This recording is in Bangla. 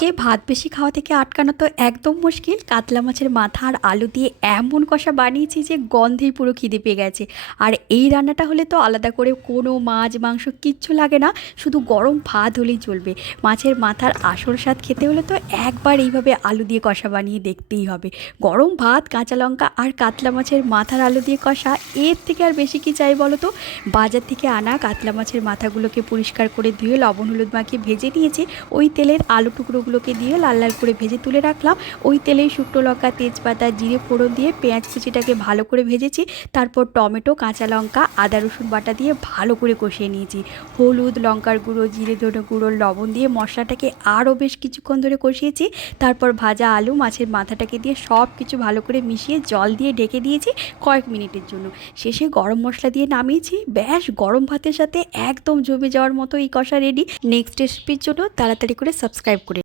আজকে ভাত বেশি খাওয়া থেকে আটকানো তো একদম মুশকিল। কাতলা মাছের মাথা আর আলু দিয়ে এমন কষা বানিয়েছি যে গন্ধেই পুরো খিদে পেয়ে গেছে। আর এই রান্নাটা হলে তো আলাদা করে কোনো মাছ মাংস কিচ্ছু লাগে না, শুধু গরম ভাত হলেই চলবে। মাছের মাথার আসল স্বাদ খেতে হলে তো একবার এইভাবে আলু দিয়ে কষা বানিয়ে দেখতেই হবে। গরম ভাত, কাঁচা লঙ্কা আর কাতলা মাছের মাথার আলু দিয়ে কষা, এর থেকে আর বেশি কি চাই বলো তো। বাজার থেকে আনা কাতলা মাছের মাথাগুলোকে পরিষ্কার করে ধুয়ে লবণ হলুদ মাখিয়ে ভেজে নিয়েছি। ওই তেলের আলু টুকরোগুলোকে দিয়ে লাল লাল করে ভেজে তুলে রাখলাম। ওই তেলেই শুকনো লঙ্কা, তেজপাতা, জিরে ফোড়ন দিয়ে পেঁয়াজ কুচিটাকে ভালো করে ভেজেছি। তারপর টমেটো, কাঁচা লঙ্কা, আদা রসুন বাটা দিয়ে ভালো করে কষিয়ে নিয়েছি। হলুদ, লঙ্কার গুঁড়ো, জিরে ধনে গুঁড়ো, লবণ দিয়ে মশলাটাকে আরও বেশ কিছুক্ষণ ধরে কষিয়েছি। তারপর ভাজা আলু, মাছের মাথাটাকে দিয়ে সব কিছু ভালো করে মিশিয়ে জল দিয়ে ঢেকে দিয়েছি কয়েক মিনিটের জন্য। শেষে গরম মশলা দিয়ে নামিয়েছি। ব্যাস, গরম ভাতের সাথে একদম জমে যাওয়ার মতো এই কষা রেডি। নেক্সট রেসিপির জন্য তাড়াতাড়ি করে সাবস্ক্রাইব করে